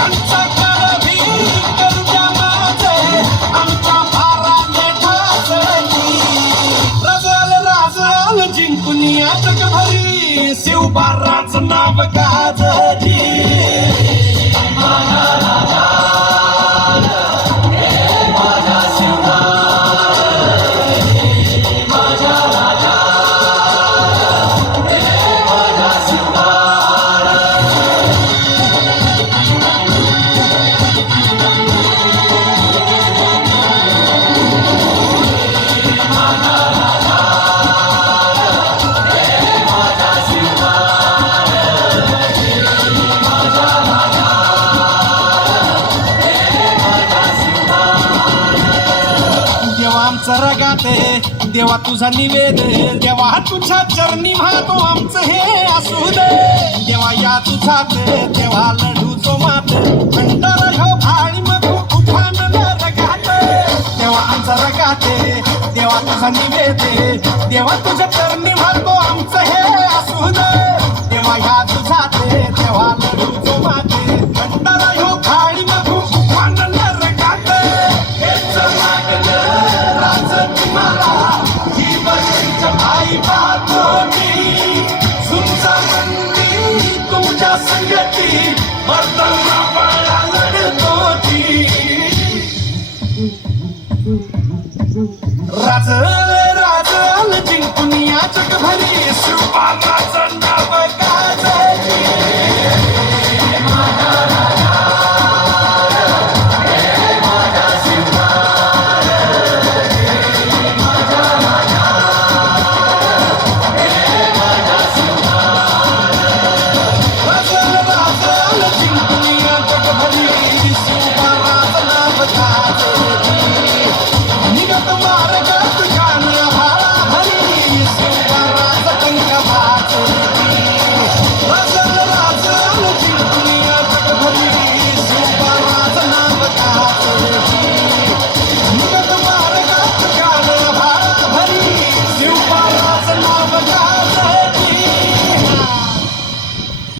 आमचा काळभी करू द्या माझे आमच्या भाराने ठासली रजल जिंकून या जगभरी शिवबाराचं नाव गाजली रगाते देवा तुझा निवेद देवा तुझ्या चरणी वाहतो आमचं हे असू दे देवा या तुझात देवा लढू जो मात भंडारा ह्यो भाळी मग उठान रगाते देवा आमचा रगाते देवा तुझा निवेद देवा तुझ्या